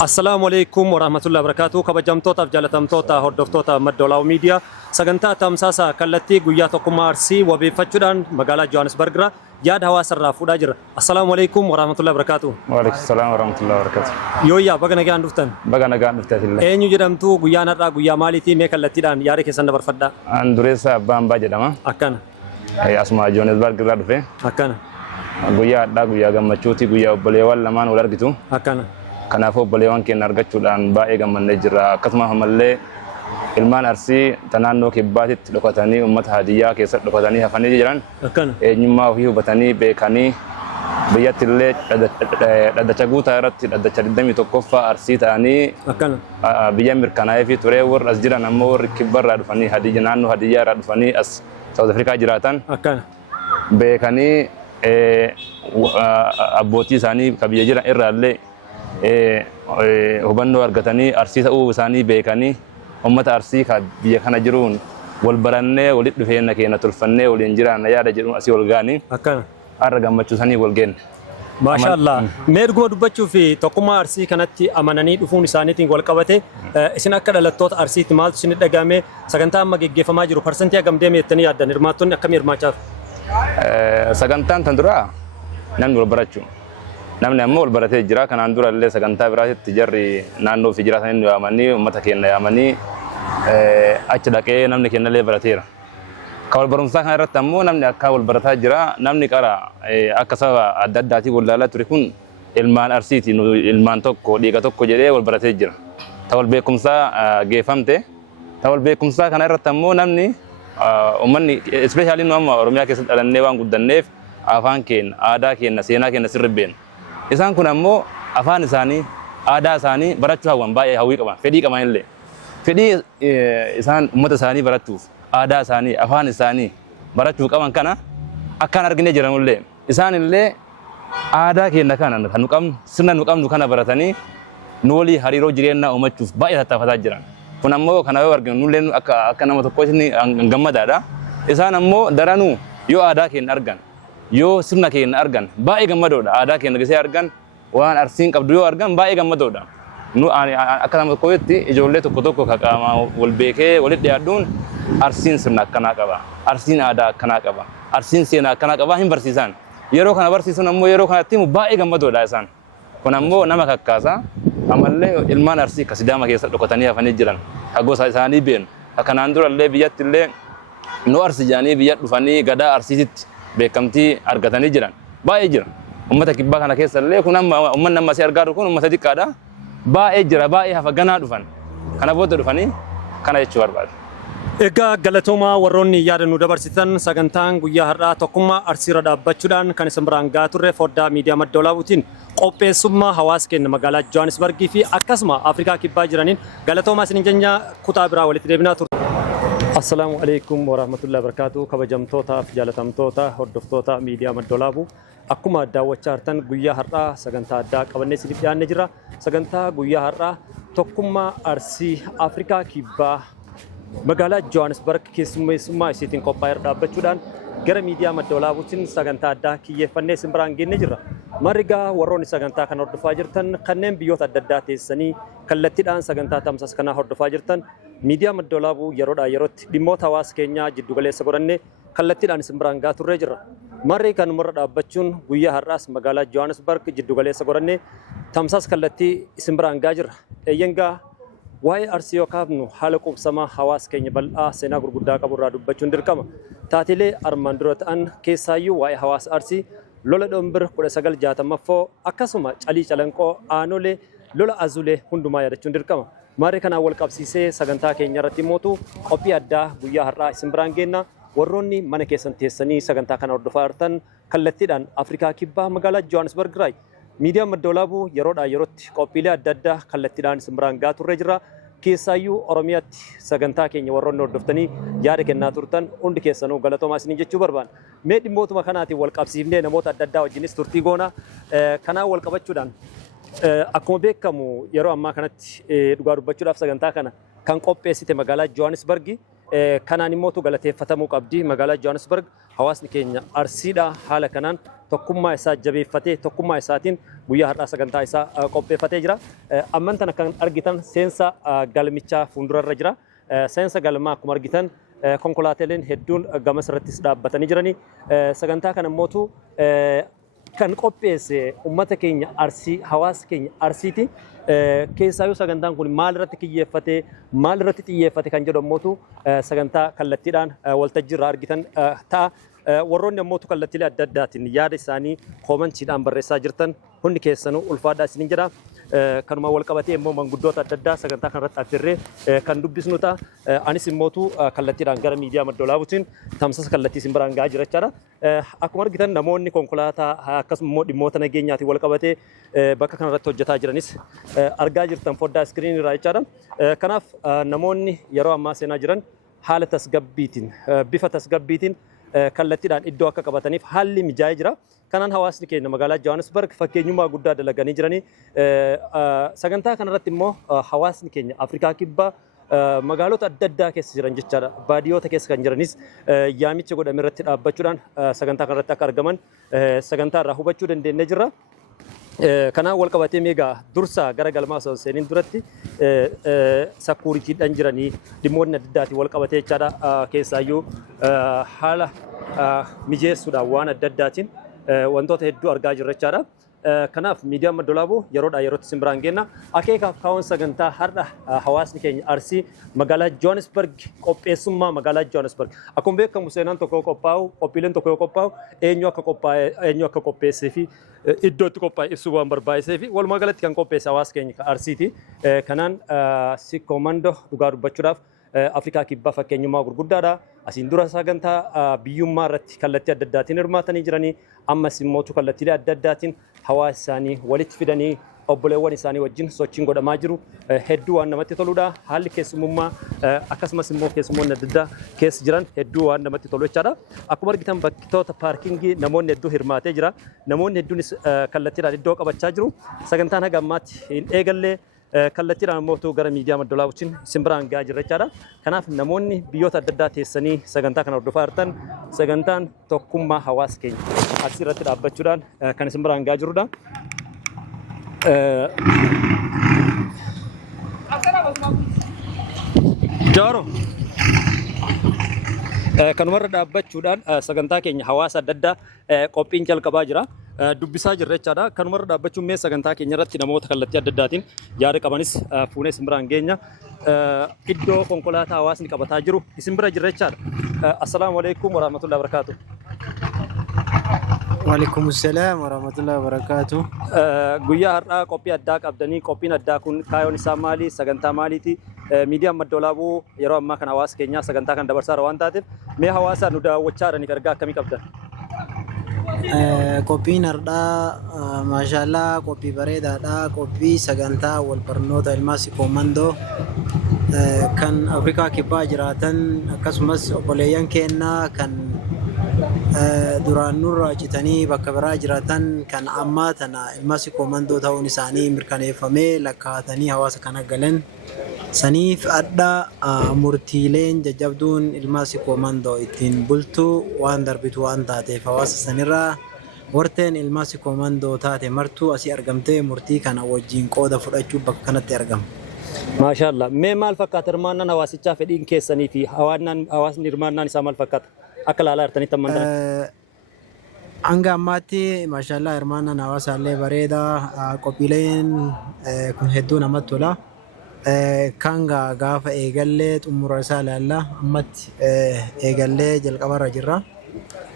Assalamualaikum warahmatullahi wabarakatuh. Kabajamtoota fi jaalatamtoota hordoftoota Maddoolaa Miidiyaa sagantaa tamsaasa kallattii guyyaa tokkummaa Arsii wabeeffachuudhaan magaalaa Johannesburg irraa yaada hawaasarraa fuudhaa jira. Assalamualaikum warahmatullahi wabarakatuh. Waalaikum salaam warahmatullahi wabarakatuh. Yooyyaa baga nagaan dhuftan. Baga nagaan dhuftan. Eenyu jedhamtu guyyaan har'aa guyyaa maaliitii mee kallattiidhaan yaada keessan dabarfadhaa? An dureessa Abbaan Baa jedhama. Akkana. Asuma Johannesburg irraa dhufe. Akkana. Guyyaa har'aa guyyaa gammachuuti guyyaa obboleewwan lamaan wal argitu. Akkana. Kanaafuu obboleewwan keenya argachuudhaan baay'ee gammannee jirra. Akkasumas ammallee ilmaan Arsii naannoo kibbaatitti dhokatanii uummata Hadiyyaa keessatti dhokatanii hafanii jiran eenyummaa ofii hubatanii beekanii biyyatti illee dhaddacha guutaa irratti dhaddacha 21ffaa Arsii ta'anii biyya mirkanaa'ee fi turee warri as jiran ammoo warri kibbarraa dhufanii Hadiyyaa naannoo Hadiyyaa irraa dhufanii as South Africa jiraatan beekanii abbootii isaanii ka biyya jiran irraallee hubannoo argatanii Arsii ta'uu isaanii beekanii ummata Arsii ka biyya kana jiruun wal barannee walitti dhufeenya keenya tolfannee waliin jiraanna yaada jedhuun asii wal gaanii har'a gammachuusanii wal geenne. Maashaallah. Meerguma dubbachuu fi tokkummaa Arsii kanatti amananii dhufuun isaaniitiin wal qabate isin akka dhalattoota Arsiitti maaltu isin dhagahame sagantaa amma geggeeffamaa jiru parsantii hagam deeme jettanii yaaddan hirmaattonni akkamii hirmaachaaf? Sagantaan tan duraa namni wal barachuu. Namni ammoo wal baratee jira kanaan dura illee sagantaa biraatti jarri naannoo fi jiraatan inni yaamanii uummata keenya yaamanii achi dhaqee namni keenya illee barateera. Ka wal barumsaa kana irratti ammoo namni akka wal barataa jira namni qara akka sababa adda addaatiin wal ilaalaa ture kun ilmaan Arsiiti ilmaan tokko dhiiga tokko jedhee wal baratee jira. Ta wal beekumsaa geeffamte ta wal beekumsaa kana irratti ammoo namni uummanni ispeeshaalii nu amma Oromiyaa keessatti dhalannee waan guddanneef afaan keenya aadaa keenya seenaa keenya sirribbeen. Isaan kun ammoo afaan isaanii aadaa isaanii barachuu hawwan baay'ee hawwii qaban fedhii qaban illee fedhii isaan uummata isaanii barachuuf aadaa isaanii afaan isaanii barachuu qaban kana akkaan arginee jiranullee isaan illee aadaa keenya kana kan nu qabnu sirna nu qabnu kana baratanii nu walii hariiroo jireenyaa uumachuuf baay'ee tattaafataa jiran kun ammoo kana yoo arginu nullee akka nama tokko isin gammadaadha isaan ammoo daranuu yoo aadaa keenya argan yoo sirna keenya argan baay'ee gammadoodha aadaa keenya gisee argan waan Arsiin qabdu yoo argan baay'ee gammadoodha nu akka nama tokkotti ijoollee tokko tokko ka qaama wal beekee walitti dhiyaaduun Arsiin sirna akkanaa qaba Arsiin aadaa akkanaa qaba Arsiin seenaa akkanaa qaba hin barsiisan yeroo kana barsiisuun ammoo yeroo kanatti baay'ee gammadoodha isaan kun ammoo nama kakkaasa amallee ilmaan Arsii ka Sidaama keessa dhokatanii hafanii jiran ka gosa isaanii beenu kanaan dura illee biyyatti illee nu Arsii jaanii biyya dhufanii gadaa Arsiititti beekamtii argatanii jiran baay'ee jira ummata kibbaa kana keessa illee kun amma ummanni amma si argaa kun ummata xiqqaadha baay'ee jira baay'ee hafa ganaa dhufan kana booda dhufanii kana jechuu barbaada. Egaa galatoomaa warroonni yaada nu dabarsitan sagantaan guyyaa har'aa tokkummaa Arsiirra dhaabbachuudhaan kan isin biraan gahaa turre foddaa miidiyaa Maddoolaabuutiin qopheessummaa hawaasa keenya magaalaa Johannesburgii fi akkasuma Afrikaa kibbaa jiraniin galatoomaa isin jenna kutaa biraa walitti deebinaa turre. Assalamualaikum warahmatullahi wabarakatuh. Kabajamtoota fi jaalatamtoota hordoftoota miidiyaa Maddoolaabu akkuma daawwachaa jirtan guyyaa har'aa sagantaa addaa qabannee isiniif dhiyaannee jira. Sagantaa guyyaa har'aa tokkummaa Arsii Afrikaa kibbaa magaalaa Johannesburg keessummeessummaa isiitiin qophaa'ee dhaabbachuudhaan gara miidiyaa Maddoolaabuutiin sagantaa addaa kiyyeeffannee isin biraan geennee jirra. Marigaa warroonni sagantaa kana hordofaa jirtan kanneen biyyoota adda addaa teessanii kallattiidhaan sagantaa tamsaasa kana hordofaa jirtan miidiyaa Maddoolaabuu yeroodhaa yerootti dhimmoota hawaasa keenyaa jiddu galeessa godhannee kallattiidhaan isin biraan gahaa turree jirra. Marri kanumarra dhaabbachuun guyyaa har'aas magaalaa Johannesburg jiddu galeessa godhannee tamsaasa kallattii isin biraan gahaa jirra. Eeyyangaa waa'ee Arsii yoo kaafnu haala qubsamaa hawaasa keenya bal'aa seenaa gurguddaa qabu irraa dubbachuun dirqama. Taatilee armaan dura ta'an keessaayyuu waa'ee hawaasa Arsii lola Dhombir 1960ffoo akkasuma calii calanqoo aanolee lola azulee hundumaa yaadachuun dirqama. Marri kanaan wal qabsiisee sagantaa keenya irratti mootu qophii addaa guyyaa har'aa isin biraan geenna. Warroonni mana keessan teessanii sagantaa kana hordofaa jirtan kallattiidhaan Afrikaa kibbaa magaalaa Johannesburg irraa miidiyaa Maddoolaabuu yeroodhaa yerootti qophiilee adda addaa kallattiidhaan isin biraan gahaa turree jirra. Keessaayyuu Oromiyaatti sagantaa keenya warroonni hordoftanii yaada kennaa turtan hundi keessanuu galatoomaa isin jechuu barbaanna. Mee dhimmootuma kanaatiin wal qabsiifnee namoota adda addaa wajjinis turtii goona kanaan wal qabachuudhaan akkuma beekamu yeroo ammaa kanatti dhugaa dubbachuudhaaf sagantaa kana kan qopheessite magaalaa Johannesburg kanaan immoo tu galateeffatamuu qabdi magaalaa Johannesburg hawaasni keenya arsiidha haala kanaan tokkummaa isaa jabeeffatee tokkummaa isaatiin guyyaa har'aa sagantaa isaa qopheeffatee jira. Amman tana kan argitan seensa galmichaa fuuldurarra jira. Seensa galmaa akkuma argitan konkolaataaleen hedduun gamas irrattis dhaabbatanii jiranii. Sagantaa kana immoo tu kan qopheesse uummata keenya arsii hawaasa keenya arsiiti. Keessaayyuu sagantaan kun maal irratti kiyyeeffate maal irratti xiyyeeffate kan jedhu immoo tu sagantaa kallattiidhaan waltajjii irraa argitan ta'a. Warroonni immoo tu kallattiilee adda addaatiin yaada isaanii koomantiidhaan barreessaa jirtan hundi keessanuu ulfaadhaa isiniin jedha. Kanuma wal qabatee immoo manguddoota adda addaa sagantaa kanarratti affeerree kan dubbisnu ta'a. Anis immoo tu kallattiidhaan gara miidiyaa Madda Walaabuutiin tamsaasa kallattii isin biraan gahaa jira jechaadha. Akkuma argitan namoonni konkolaataa akkasuma immoo dhimmoota nageenyaatiin wal qabatee bakka kanarratti hojjetaa jiranis argaa jirtan foddaa iskiriinii irraa jechaadha. Kanaaf namoonni yeroo ammaa seenaa jiran haala tasgabbiitiin bifa tasgabbiitiin kallattiidhaan iddoo akka qabataniif haalli mijaa'ee jira. Kanaan hawaasni keenya magaalaa Johannesburg fakkeenyummaa guddaa dalaganii jiranii. Sagantaa kanarratti immoo hawaasni keenya Afrikaa kibbaa magaalota adda addaa keessa jiran jechaadha. Baadiyyoota keessa kan jiranis yaamicha godhame irratti dhaabbachuudhaan sagantaa kanarratti akka argaman sagantaa irraa hubachuu dandeenye jirra. Kanaan wal qabatee meegaa dursa gara galmaa osoo seeniin duratti sakuuritiidhaan jiranii dhimmoonni adda addaatiin wal qabatee jechaadha. Keessaayyuu haala mijeessuudhaan waan adda addaatiin wantoota hedduu argaa jirra jechaadha. Kanaaf miidiyaan Madda Walaabuu yeroodhaa yerootti isin biraan geenna. Akeekaaf kaa'uun sagantaa har'a hawaasni keenya arsii magaalaa Johannesburg qopheessummaa magaalaa Johannesburg. Akkuma beekamu seenaan tokko qophaa'u qophiileen tokko yoo qophaa'u eenyu akka qopheessee fi iddoo itti qophaa'e ibsuu waan barbaachisee fi walumaa galatti kan qopheesse hawaasa keenya arsiiti. Kanaan Sikoomandoo dhugaa dubbachuudhaaf Afrikaa kibbaa fakkeenyummaa gurguddaadha. Asiin dura sagantaa biyyummaa irratti kallattii adda addaatiin hirmaatanii jiranii ammas immoo kallattiilee adda addaatiin hawaasa isaanii walitti fidanii obboleewwan isaanii wajjin sochiin godhamaa jiru. Hedduu waan namatti toludha. Haalli keessummaa akkasumas immoo keessummoonni adda addaa keessa jiran hedduu waan namatti tolu jechaadha. Akkuma argitan bakkoota paarkingii namoonni hedduu hirmaatee jira. Namoonni hedduunis kallattiidhaan iddoo qabachaa jiru. Sagantaan haga ammaatti hin eegallee kallattiidhaan immoo gara miidiyaa Madda Walaabuutiin isin biraan gahaa jirra jechaadha. Kanaaf namoonni biyyoota adda addaa teessanii sagantaa kana hordofaa jirtan sagantaan tokkummaa hawaasa keenya arsii irratti dhaabbachuudhaan kan isin biraan gahaa jirudha. Jaaro kanumarra dhaabbachuudhaan sagantaa keenya hawaasa adda addaa qophiin jalqabaa jira. Dubbisaa jirra jechaadha. Kanumarra dhaabbachuun mee sagantaa keenya irratti namoota kallattii adda addaatiin yaada qabanis fuunee isin biraan geenya. Iddoo konkolaataa hawaasni qabataa jiru isin bira jirra jechaadha. Assalaamu alaikum warahmatullahi wabarakatuh. Waalaikumsalam warahmatullahi wabarakatuh. Guyyaa har'aa qophii addaa qabdanii qophiin addaa kun kaayoon isaa maali? Sagantaa maaliiti? Miidiyaan Madda Walaabuu yeroo ammaa kana hawaasa keenyaa sagantaa kan dabarsaa waan taateef mee hawaasa nu daawwachaa jiraniif ergaa akkamii qabdan? Qophiin har'aa maashaallah qophii bareedaadha. Qophii sagantaa wal barnoota ilmaa Sikoomandoo kan Afrikaa kibbaa jiraatan akkasumas obboleeyyan keenyaa kan duraan nurraa citanii bakka biraa jiraatan kan ammaa tana ilmaa Sikoomandoo ta'uun isaanii mirkaneeffamee lakkaa'atanii hawaasa kana galan saniif adda murtiileen jajjabduun ilmaa Sikoomandoo ittiin bultu waan darbitu waan taateef hawaasa sanirraa warteen ilmaa Sikoomandoo taate martuu asii argamtee murtii kana wajjin qooda fudhachuuf bakka kanatti argama. Maashaallah. Mee maal fakkaata hirmaannaan hawaasichaa fedhiin keessanii fi hawaasni hirmaannaan isaa maal fakkaata? Akka ilaalaa jirtanitti ammaan kana. Hanga ammaatti maashaallah hirmaannaan hawaasaallee bareedaa. Qophiileen kun hedduu namatti tola. Kan gaafa eegallee xumura isaa ilaalla. Ammatti eegallee jalqabarra jirra.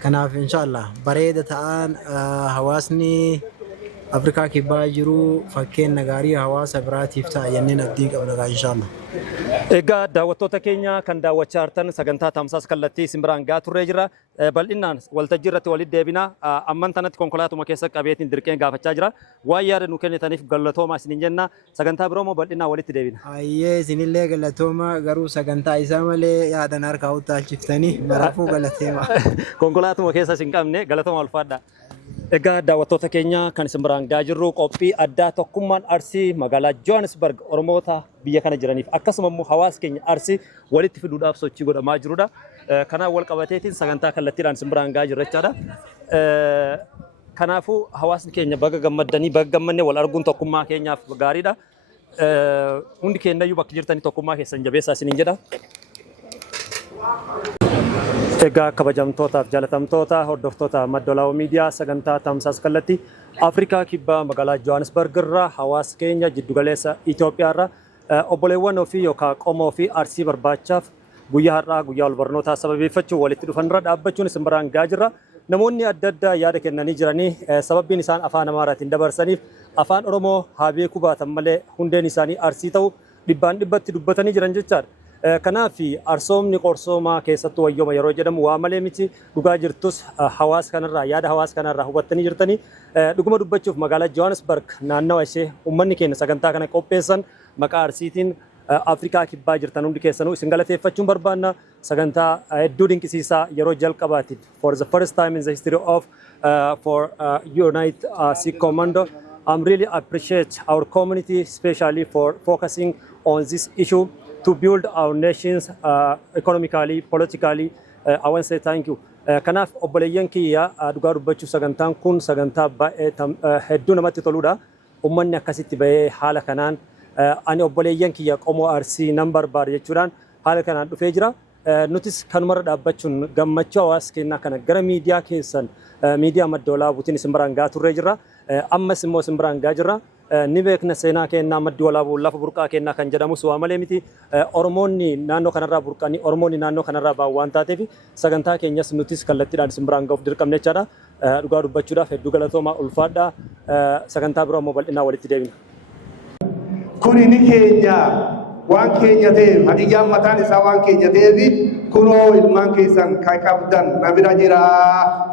Kanaaf inshallah bareeda ta'an hawaasni Afrikaa kibbaa jiru fakkeenya gaarii hawaasa biraatiif ta'a jenneen abdii qabna inshallah. Egaa daawwattoota keenya kan daawwachaa jirtan sagantaa tamsaasa kallattii isin biraan gahaa turree jira. Bal'inaan waltajjii irratti walitti deebina. Amman tanatti konkolaatuma keessa qabeetiin dirqeen gaafachaa jira. Waan yaada nu kennitaniif galatoomaa isiniin jenna. Sagantaa biroo moo bal'inaan walitti deebina? Ayyee isinillee galatooma garuu sagantaa isaa malee yaadan harkaa utaalchiftanii maraafuu galateema. Konkolaatuma keessa isin qabne galatooma ulfaadha. Egaa daawwattoota keenya kan isin biraan gahaa jirru qophii addaa tokkummaan Arsii magaalaa Johannesburg Oromoota biyya kana jiraniif akkasuma immoo hawaasa keenya Arsii walitti fiduudhaaf sochii godhamaa jirudha. Kanaan wal qabateetiin sagantaa kallattiidhaan isin biraan gahaa jirra jechaadha. Kanaafuu hawaasni keenya baga gammaddanii baga gammannee wal arguun tokkummaa keenyaaf gaariidha. Hundi keenyayyuu bakka jirtanii tokkummaa keessan jabeessaa isiniin jedha. Egaa kabajamtootaaf jaalatamtoota hordoftoota Maddoolaa Miidiyaa sagantaa tamsaasa kallattii Afrikaa kibbaa magaalaa Johannesburg irraa hawaasa keenya jiddugaleessa Itoophiyaa irraa obboleewwan ofii yookaan qomoo fi arsii barbaachaaf guyyaa har'aa guyyaa wal barnootaa sababeeffachuun walitti dhufanirra dhaabbachuun isin biraan gahaa jirra. Namoonni adda addaa yaada kennanii jiranii sababbiin isaan afaan Amaaraatiin dabarsaniif afaan Oromoo haa beekuu baatan malee hundeen isaanii arsii ta'u dhibbaan dhibbatti dubbatanii jiran jechaadha. Kanaaf arsoomni qorsoomaa keessattuu wayyooma yeroo jedhamu waa malee miti dhugaa jirtus hawaasa kanarraa yaada hawaasa kanarraa hubattanii jirtanii dhuguma dubbachuuf magaalaa Johannesburg naannawa ishee uummanni keenya sagantaa kana qopheessan maqaa arsiitiin Afrikaa kibbaa jirtan hundi keessanuu isin galateeffachuun barbaanna sagantaa hedduu dinqisiisaa yeroo jalqabaatiif for the first time in the history of United Sikh Commando. I'm really appreciate our community especially for focusing on this issue to build our nations economically, politically. I want to say thank you. Kanaaf obboleeyyan kiyya dhugaa dubbachuuf sagantaan kun sagantaa baay'ee hedduu namatti toludha. Uummanni akkasitti bahee haala kanaan ani obboleeyyan kiyya qomoo arsii nan barbaada jechuudhaan haala kanaan dhufee jira. Nutis kanumarra dhaabbachuun gammachuu hawaasa keenyaa kana gara miidiyaa keessan miidiyaa Maddoolaa buutiin isin biraan gahaa turree jirra. Ammas immoo isin biraan gahaa jirra. Ni beekna seenaa keenyaa maddi walaabuu lafa burqaa keenyaa kan jedhamus waa malee miti. Oromoonni naannoo kanarraa burqanii Oromoonni naannoo kanarraa ba'an waan taateef sagantaa keenyas nutis kallattiidhaan isin biraan gahuuf dirqamne jechaadha. Dhugaa dubbachuudhaaf hedduu galatoomaa ulfaadha. Sagantaa biroo immoo bal'inaa walitti deebina. Kuni ni keenya waan keenya ta'eef hadiyyaan mataan isaa waan keenya ta'eef kunoo ilmaan keessan kan qabdan na bira jira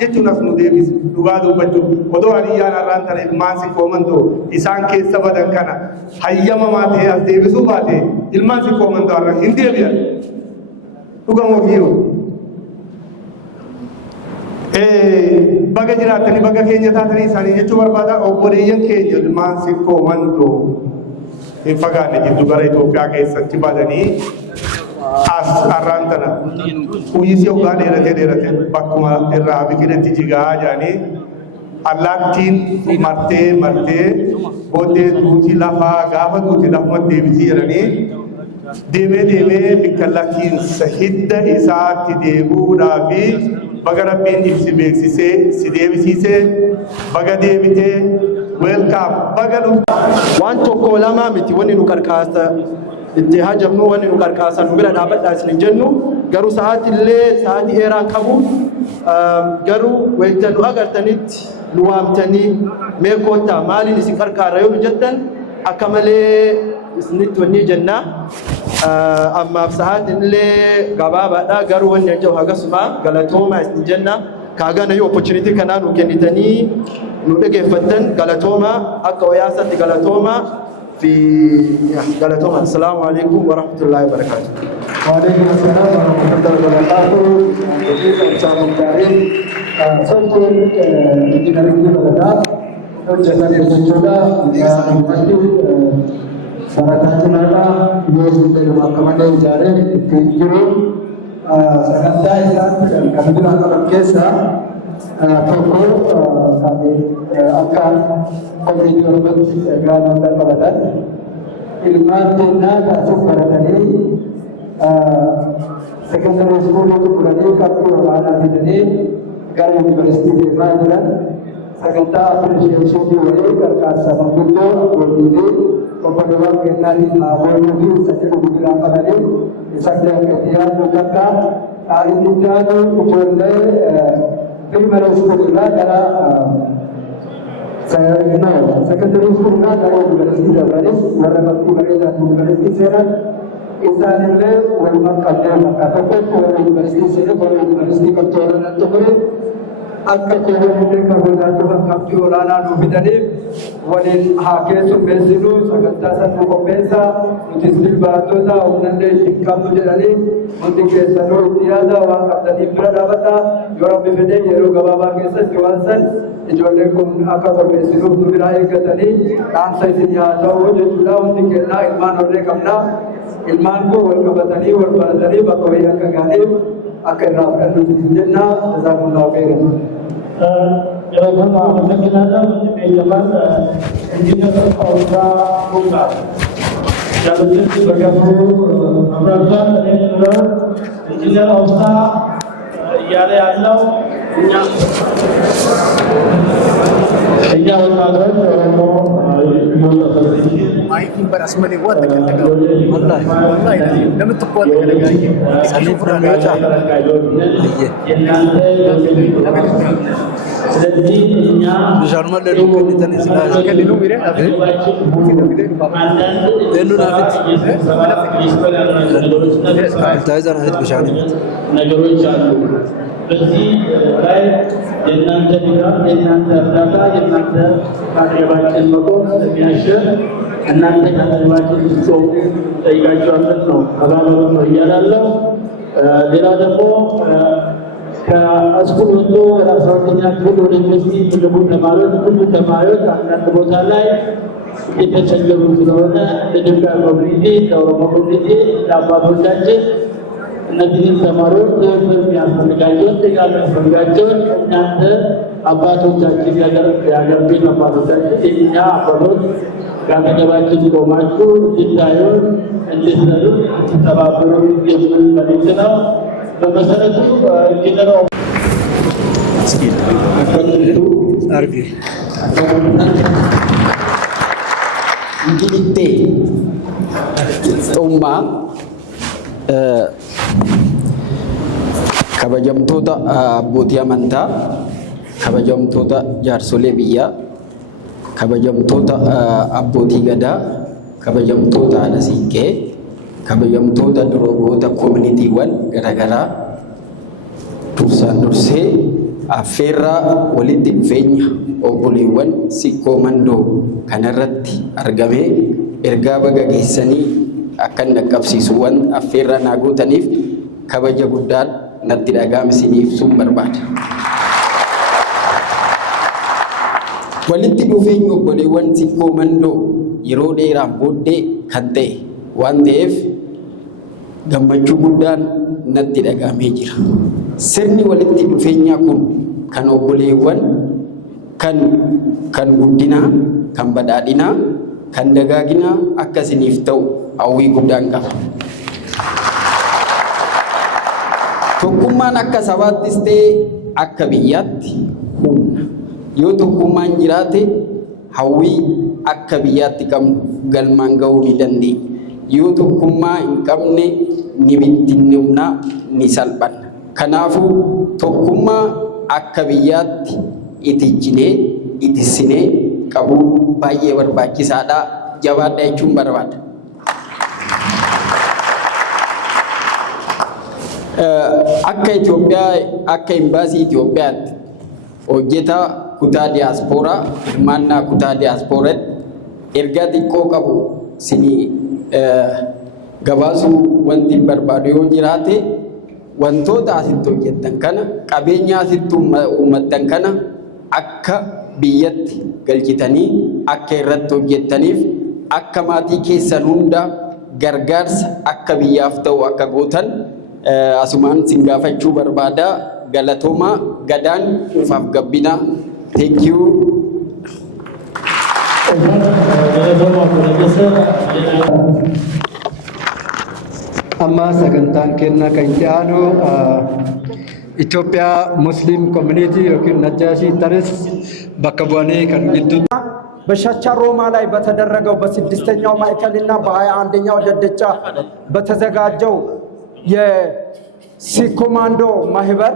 jechuun as nu deebisu dhugaa dubbachuuf odoo hadiyyaan har'aan tana ilmaan si koomandoo isaan keessa badan kana hayyamamaa ta'e as deebisuu baate ilmaan si koomandoo har'aan hin deebi'an dhugaa moofiyoo. Baga jiraatanii baga keenya taatanii isaanii jechuu barbaada obboleeyyan keenya ilmaan si koomandoo. In fagaanne jiddu gara Itoophiyaa keessatti badanii as har'aan tana uyyisi hoggaa dheerate bakkuma irraa biqiletti jigaa jedhanii allaattiin martee booddee duuti lafaa gaafa duuti lafuma deebitii jedhanii deemee bikkallakiinsa hidda isaatti deebi'uudhaa fi baga rabbiin ibsi beeksisee si deebisiisee baga deebitee welcome baga waan tokko lama miti wanni nu qarqaasa itti hajamnu wanni nu qarqaasan nu bira dhaabadhaa isin jennu garuu sa'aatii dheeraan qabu garuu wayita nu agartanitti nu waamtanii mee koottaa maaliin isin qarqaara yoo nu jettan akka malee isinitti wanni jenna ammaaf sa'aatiin illee gabaabaadha garuu wanni jedhu akkasuma galatooma isin jenna kaagana yoo opportunity kanaa nu kennitanii nu dhaggeeffattan galatooma akka oyaasatti galatooma fi galatooma. Assalaamu alaikum wa rahmatullahi wa barakatuh. Wa alaikum assalam wa rahmatullahi wa barakatuh. Salam karim. Sochun engineering balada hojjetan jechuudha. Wanti barataachinaadha yoo suuqee akka malee ijaaree ittiin jiru sagantaa isaan kan biraan qaban keessaa tokko akka komiitii Oromootti gaanota qabatan ilmaan keenyaa taasisuuf baratanii sekondarii iskuulii xumuranii qabxii olaanaa fidanii gara yuunivarsiitii deemaa jiran sagantaa appilikeeshinii wayii qarqaarsa manguddoo abbootiilee obboleewwan keenyaatiin haawwanii fi sajjada guddaa qabanii isa jaallatti yaaduu takka inni jaanu ijoollee primary school irraa gara secondary school irraa gara university dabalis warra bakki bareedaa university seenan isaanillee walumaa qabdee bakka tokkotti warra university seenan warra university qabxii olaanaa ture akka koomanii kan wadaatuufan qabxii olaanaa nuuf fidaniif waliin haa keessummeessinu sagantaa sana qopheessaa nutis barattoota humnallee ittiin qabnu jedhanii hundi keessanuu itti yaada waan qabdaniif bira dhaabadhaa yoo rabbi fedhe yeroo gabaabaa keessatti waan san ijoolleen kun akka qopheessinuuf nu biraa eeggatanii dhaamsa isin haa ta'u jechuudha hundi kennaa ilmaan horree qabnaa ilmaan kun wal qabatanii wal baratanii bakka wayii akka gaaniif akka irraa fudhannuuf jennaa jazaakumullahu khairan. Jawaban amasakilana mejaman engineer Aura Bunga. Jalurnya bergabung Abraham engineer Aura Yare Allah Ijazah kawan Maikin beras melewat dengan wallahi nama tu kuat dengan gaji salih pernah baca Besar mana dulu kita ni sekarang kan dulu mire apa kita mire dulu nafit tahu jangan nafit besar ni በዚህ ላይ የእናንተ ድጋፍ የእናንተ እርዳታ የእናንተ ከአቅርባችን መቆም ስለሚያሸር እናንተ ከአቅርባችን ልትቆሙ ጠይቃቸዋለን ነው አባባሉ ነው እያላለው። ሌላ ደግሞ ከአስኩል ወጥቶ ወደ 12ኛ ክፍል ወደ ዩኒቨርሲቲ የሚገቡ ተማሪዎች አንዳንድ ቦታ ላይ የተቸገሩ ስለሆነ ለኢትዮጵያ ኮሚኒቲ ለኦሮሞ ኮሚኒቲ ለአባቶቻችን እነዚህን ተማሪዎች ትምህርት የሚያስፈልጋቸውን ድጋፍ የሚያስፈልጋቸውን እናንተ አባቶቻችን የሀገር ቤት አባቶቻችን የእኛ አባቶች ከአጠገባችን ቆማችሁ እንድታዩን እንድትረዱ እንድትተባበሩ የሚል መልዕክት ነው። በመሰረቱ ጀነራል እንግዲህ ጡማ kabajamtoota abbootii amantaa, kabajamtoota jaarsolee biyyaa, kabajamtoota abbootii gadaa, kabajamtoota haadha siiqqee, kabajamtoota durboota koominiitiiwwan garaagaraa dursee affeerraa walitti dhufeenya obboleewwan siqqoo mandoo kanarratti argamee ergaa baga geessanii akka dhaqqabsiisuuwwan affeerraa naa gootaniif kabaja guddaan natti dhaga'ame isiniif ibsuun barbaada. Walitti dhufeenyi obboleewwan siqqoo mandoo yeroo dheeraan booddee kan ta'e waan ta'eef gammachuu guddaan natti dhaga'amee jira. Sirni walitti dhufeenyaa kun kan obboleewwan kan guddinaa, kan badhaadhinaa, kan dagaaginaa akka isiniif ta'u hawwii guddaan qaba. Tokkummaan akka sabaattis ta'e akka biyyaatti humna. Yoo tokkummaan jiraate hawwii akka biyyaatti qabnu galmaan ga'uu ni dandeenya. Yoo tokkummaa hin qabne ni bittinneefna ni salphanna. Kanaafuu tokkummaa akka biyyaatti itichinee itissinee qabuu baay'ee barbaachisaadha. Jabaadha jechuun barbaada. Akka Itoophiyaa akka imbaasii Itoophiyaatti hojjetaa kutaa diyaaspooraa hirmaannaa kutaa diyaaspooraatti ergaa xiqqoo qabu isinii gabaasuu wanti barbaadu yoo jiraate wantoota asitti hojjettan kana qabeenya asitti uummattan kana akka biyyatti galchitanii akka irratti hojjettaniif akka maatii keessan hunda gargaarsa akka biyyaaf ta'u akka gootan asumaan sin gaafachuu barbaada. Galatooma gadaan ufaaf gabbina. Thank you. Amma sagantaan kennaa kan itti aanu Itoophiyaa Muslim Community yookiin Najaashii Taris bakka bu'anii kan gidduu በሻቻ ሮማ ላይ በተደረገው በ6ኛው ማዕከልና በ21ኛው ደደቻ በተዘጋጀው የሲኮማንዶ ማህበር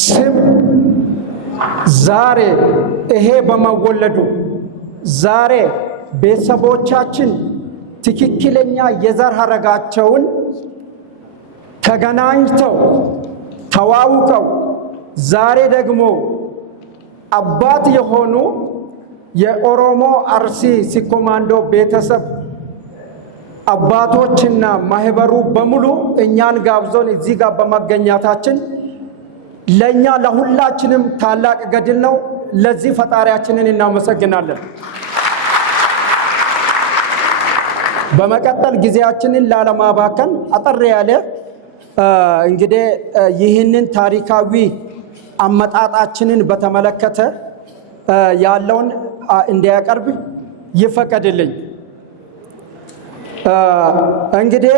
ስም ዛሬ ይሄ በመወለዱ ዛሬ ቤተሰቦቻችን ትክክለኛ የዘር ሐረጋቸውን ተገናኝተው ተዋውቀው ዛሬ ደግሞ አባት የሆኑ የኦሮሞ አርሲ ሲኮማንዶ ቤተሰብ አባቶችና ማህበሩ በሙሉ እኛን ጋብዞን እዚህ ጋር በመገኘታችን ለኛ ለሁላችንም ታላቅ ገድል ነው። ለዚህ ፈጣሪያችንን እናመሰግናለን። በመቀጠል ጊዜያችንን ላለማባከን አጠር ያለ እንግዲህ ይህንን ታሪካዊ አመጣጣችንን በተመለከተ ያለውን እንዲያቀርብ ይፈቀድልኝ። እንግዲህ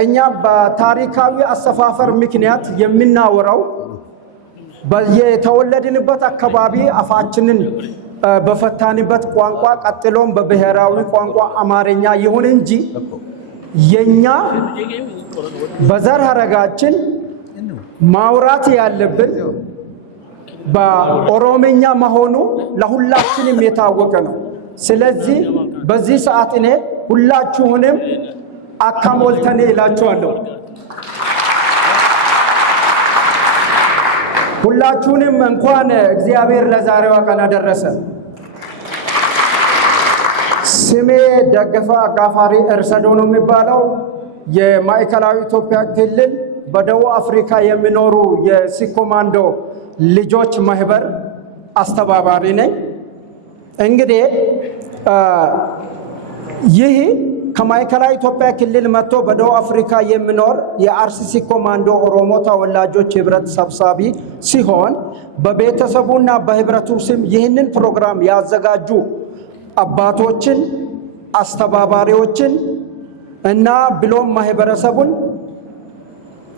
እኛ በታሪካዊ አሰፋፈር ምክንያት የምናወራው የተወለድንበት አካባቢ አፋችንን በፈታንበት ቋንቋ ቀጥሎም በብሔራዊ ቋንቋ አማርኛ ይሁን እንጂ የኛ በዘር ሐረጋችን ማውራት ያለብን በኦሮምኛ መሆኑ ለሁላችንም የታወቀ ነው። ስለዚህ በዚህ ሰዓት እኔ ሁላችሁንም አካሞልተኔ እላችኋለሁ። ሁላችሁንም እንኳን እግዚአብሔር ለዛሬዋ ቀን አደረሰ። ስሜ ደገፋ አጋፋሪ እርሰዶ ነው የሚባለው። የማዕከላዊ ኢትዮጵያ ክልል በደቡብ አፍሪካ የሚኖሩ የሲኮማንዶ ልጆች ማህበር አስተባባሪ ነኝ። እንግዲህ ይህ ከማዕከላዊ ኢትዮጵያ ክልል መጥቶ በደቡብ አፍሪካ የሚኖር የአርሲ ሲኮማንዶ ኦሮሞ ተወላጆች ህብረት ሰብሳቢ ሲሆን በቤተሰቡና በህብረቱ ስም ይህንን ፕሮግራም ያዘጋጁ አባቶችን፣ አስተባባሪዎችን እና ብሎም ማህበረሰቡን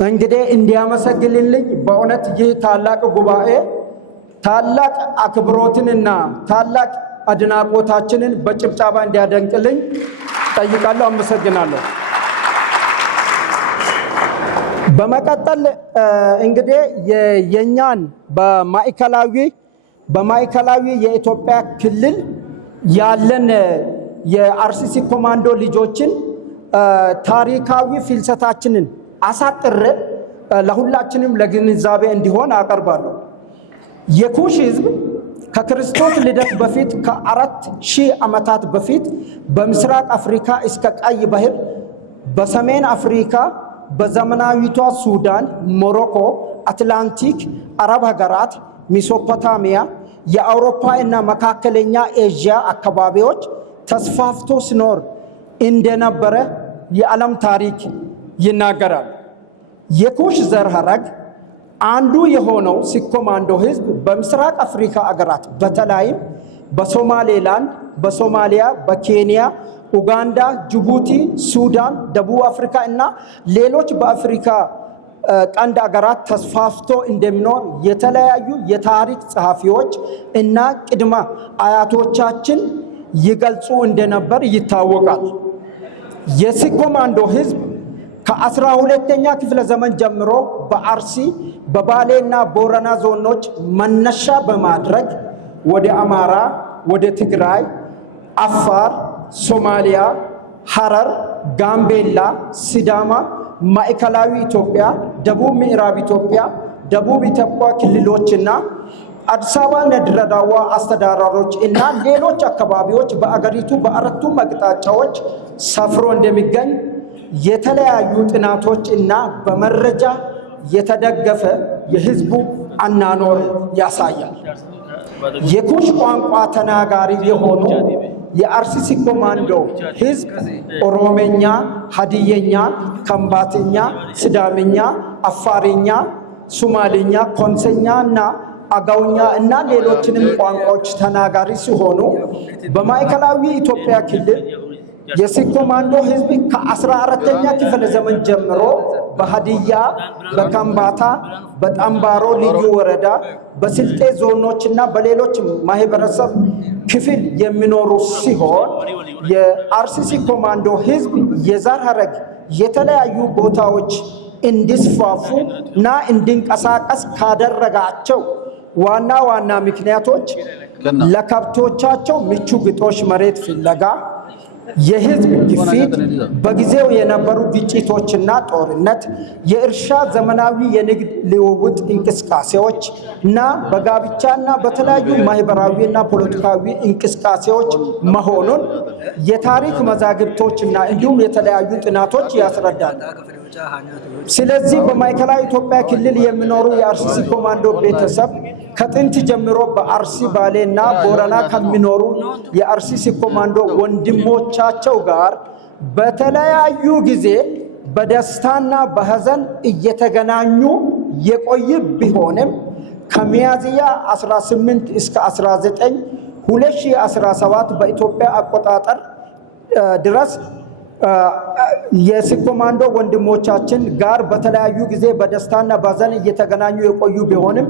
እንግዲህ እንዲያመሰግንልኝ በእውነት ይህ ታላቅ ጉባኤ ታላቅ አክብሮትንና ታላቅ አድናቆታችንን በጭብጨባ እንዲያደንቅልኝ ጠይቃለሁ። አመሰግናለሁ። በመቀጠል እንግዲህ የኛን በማዕከላዊ የኢትዮጵያ ክልል ያለን የአርሲ ሲኮማንዶ ልጆችን ታሪካዊ ፍልሰታችንን አሳጥሬ ለሁላችንም ለግንዛቤ እንዲሆን አቀርባለሁ። የኩሽ ህዝብ ከክርስቶስ ልደት በፊት ከ4000 ዓመታት በፊት በምስራቅ አፍሪካ እስከ ቀይ ባህር፣ በሰሜን አፍሪካ፣ በዘመናዊቷ ሱዳን፣ ሞሮኮ፣ አትላንቲክ፣ አረብ ሀገራት፣ ሜሶፖታሚያ፣ የአውሮፓ እና መካከለኛ ኤዥያ አካባቢዎች ተስፋፍቶ ሲኖር እንደነበረ የዓለም ታሪክ ይናገራል። የኩሽ ዘር ሐረግ አንዱ የሆነው ሲኮማንዶ ህዝብ በምስራቅ አፍሪካ አገራት በተለይም በሶማሌላንድ፣ በሶማሊያ፣ በኬንያ፣ ኡጋንዳ፣ ጅቡቲ፣ ሱዳን፣ ደቡብ አፍሪካ እና ሌሎች በአፍሪካ ቀንድ አገራት ተስፋፍቶ እንደሚኖር የተለያዩ የታሪክ ጸሐፊዎች እና ቅድመ አያቶቻችን ይገልጹ እንደነበር ይታወቃል። የሲኮማንዶ ህዝብ ከ12ኛ ክፍለ ዘመን ጀምሮ በአርሲ በባሌና ቦረና ዞኖች መነሻ በማድረግ ወደ አማራ፣ ወደ ትግራይ፣ አፋር፣ ሶማሊያ፣ ሐረር፣ ጋምቤላ፣ ሲዳማ፣ ማዕከላዊ ኢትዮጵያ፣ ደቡብ ምዕራብ ኢትዮጵያ፣ ደቡብ ኢትዮጵያ ክልሎችና አዲስ አበባና ድሬዳዋ አስተዳደሮች እና ሌሎች አካባቢዎች በአገሪቱ በአራቱም አቅጣጫዎች ሰፍሮ እንደሚገኝ የተለያዩ ጥናቶች እና በመረጃ የተደገፈ የህዝቡ አናኖር ያሳያል። የኩሽ ቋንቋ ተናጋሪ የሆኑ የአርሲ ሲኮማንዶ ህዝብ ኦሮሞኛ፣ ሀዲየኛ፣ ከምባተኛ፣ ሲዳምኛ፣ አፋርኛ፣ ሱማሌኛ፣ ኮንሰኛ እና አጋውኛ እና ሌሎችንም ቋንቋዎች ተናጋሪ ሲሆኑ በማዕከላዊ ኢትዮጵያ ክልል የሲኮማንዶ ህዝብ ከ14ኛ ክፍለ ዘመን ጀምሮ በሀዲያ፣ በከምባታ፣ በጠምባሮ ልዩ ወረዳ፣ በስልጤ ዞኖችና በሌሎች ማህበረሰብ ክፍል የሚኖሩ ሲሆን የአርሲ ሲኮማንዶ ህዝብ የዘር ሐረግ የተለያዩ ቦታዎች እንዲስፋፉ እና እንዲንቀሳቀስ ካደረጋቸው ዋና ዋና ምክንያቶች ለከብቶቻቸው ምቹ ግጦሽ መሬት ፍለጋ፣ የህዝብ ግፊት፣ በጊዜው የነበሩ ግጭቶችና ጦርነት፣ የእርሻ ዘመናዊ የንግድ ልውውጥ እንቅስቃሴዎች እና በጋብቻና በተለያዩ ማህበራዊና ፖለቲካዊ እንቅስቃሴዎች መሆኑን የታሪክ መዛግብቶችና እንዲሁም የተለያዩ ጥናቶች ያስረዳሉ። ስለዚህ በማዕከላዊ ኢትዮጵያ ክልል የሚኖሩ የአርሲሲ ኮማንዶ ቤተሰብ ከጥንት ጀምሮ በአርሲ ባሌና ቦረና ከሚኖሩ የአርሲሲ ኮማንዶ ወንድሞቻቸው ጋር በተለያዩ ጊዜ በደስታና በሐዘን እየተገናኙ የቆየ ቢሆንም ከሚያዝያ 18 እስከ 19 2017 በኢትዮጵያ አቆጣጠር ድረስ የኮማንዶ ወንድሞቻችን ጋር በተለያዩ ጊዜ በደስታና በሐዘን እየተገናኙ የቆዩ ቢሆንም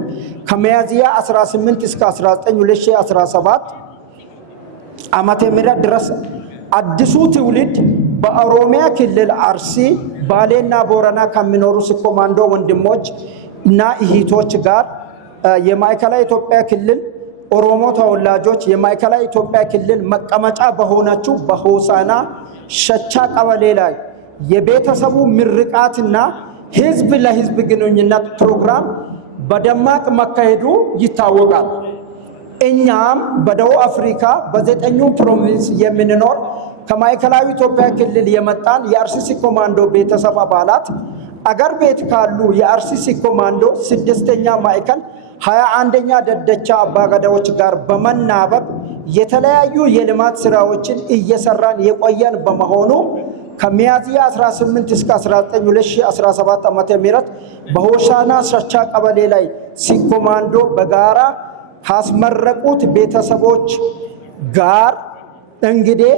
ከሚያዝያ 18 እስከ 19 2017 ዓመተ ምህረት ድረስ አዲሱ ትውልድ በኦሮሚያ ክልል አርሲ ባሌና ቦረና ከሚኖሩ ኮማንዶ ወንድሞች እና እህቶች ጋር የማዕከላዊ ኢትዮጵያ ክልል ኦሮሞ ተወላጆች የማዕከላዊ ኢትዮጵያ ክልል መቀመጫ በሆነችው በሆሳና ሸቻ ቀበሌ ላይ የቤተሰቡ ምርቃትና ህዝብ ለህዝብ ግንኙነት ፕሮግራም በደማቅ መካሄዱ ይታወቃል። እኛም በደቡብ አፍሪካ በዘጠኙ ፕሮቪንስ የምንኖር ከማዕከላዊ ኢትዮጵያ ክልል የመጣን የአርሲሲ ኮማንዶ ቤተሰብ አባላት አገር ቤት ካሉ የአርሲሲ ኮማንዶ 6ኛ ማዕከል 21ኛ ደደቻ አባገዳዎች ጋር በመናበብ የተለያዩ የልማት ስራዎችን እየሰራን የቆየን በመሆኑ ከሚያዝያ 18 እስከ 19 2017 ዓመተ ምህረት በሆሳና ሸቻ ቀበሌ ላይ ኮማንዶ በጋራ ካስመረቁት ቤተሰቦች ጋር እንግዲህ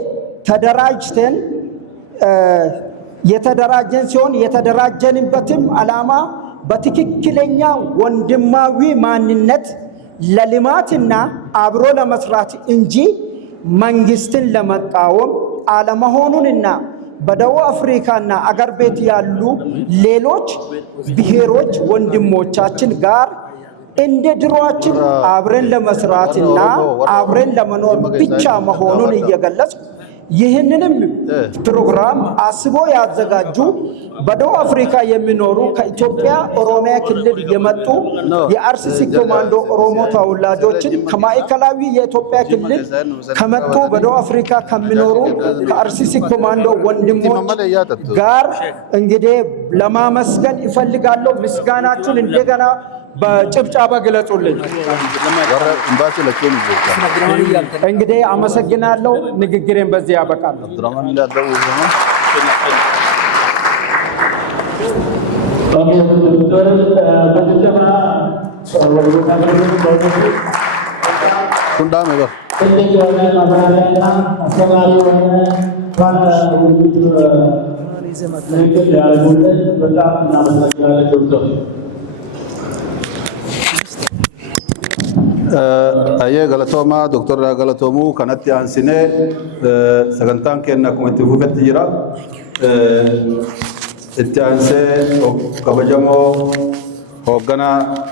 ተደራጅተን የተደራጀን ሲሆን የተደራጀንበትም ዓላማ በትክክለኛ ወንድማዊ ማንነት ለልማትና አብሮ ለመስራት እንጂ መንግስትን ለመቃወም አለመሆኑንና በደቡብ አፍሪካና አገር ቤት ያሉ ሌሎች ብሔሮች ወንድሞቻችን ጋር እንደ ድሮአችን አብረን ለመስራትና አብረን ለመኖር ብቻ መሆኑን እየገለጽ ይህንንም ፕሮግራም አስቦ ያዘጋጁ በደቡብ አፍሪካ የሚኖሩ ከኢትዮጵያ ኦሮሚያ ክልል የመጡ የአርሲሲ ኮማንዶ ኦሮሞ ተወላጆችን ከማዕከላዊ የኢትዮጵያ ክልል ከመጡ በደቡብ አፍሪካ ከሚኖሩ ከአርሲሲ ኮማንዶ ወንድሞች ጋር እንግዲህ ለማመስገን ይፈልጋለሁ። ምስጋናችሁን እንደገና በጭብጨባ ግለጹልኝ። እንግዲህ አመሰግናለሁ። ንግግሬን በዚህ ያበቃለሁ። Ayee galatooma Dr. Galatoomu kanatti aansinee sagantaan keenya akkuma itti fufetti jira. Itti aansee kabajamoo hoogganaa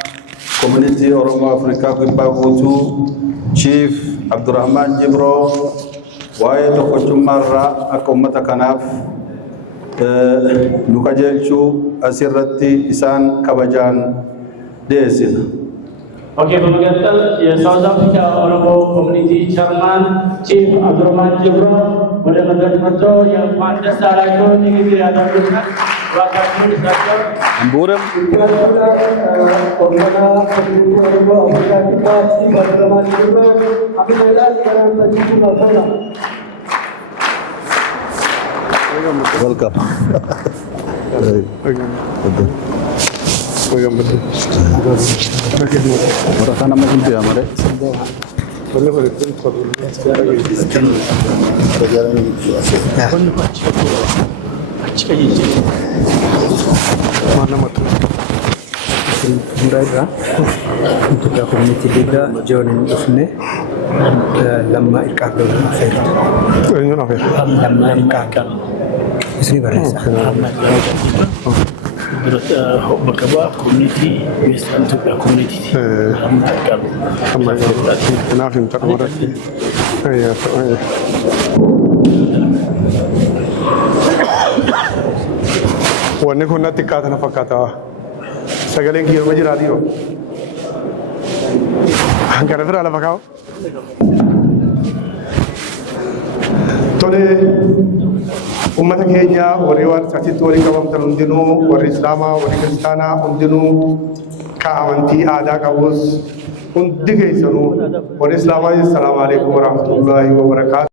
Community Oromoo Afrikaa Kibbaa guutuu Chief Abdurrahman Jibroo waa'ee tokkochummaa irraa akka uummata kanaaf nu qajeelchuu asirratti isaan kabajaan dhiyeessina. Okay, በመቀጠል የሳውዝ አፍሪካ ኦሮሞ ኮሚኒቲ ቸርማን ቺፍ አብዱራህማን ጅብሮ ወደ መድረክ መጥቶ የእንኳን ደስ አላችሁ ንግግር ያደርጉልናል። እባካችሁን እሳቸው Amburam. Welcome. Orang nama itu ya, mare. Mana matu? Mereka untuk community juga join ini lama ikat dulu affair. Ini affair. Lama ikat. Ini berasa. Bakaba community Western Ethiopia community Kenapa? Kenapa? wanni kun natti kaatana fakkaata sagaleen kiyya ma jiraati yoo gara biraa lafa kaa'u tole ummata keenya warri waan asitti waliin qabamtan hundinuu warri islaamaa warri kiristaanaa hundinuu ka amantii aadaa qabus hundi keessanuu warri islaamaa assalaamu alaikum warahmatullaahi wabarakaatu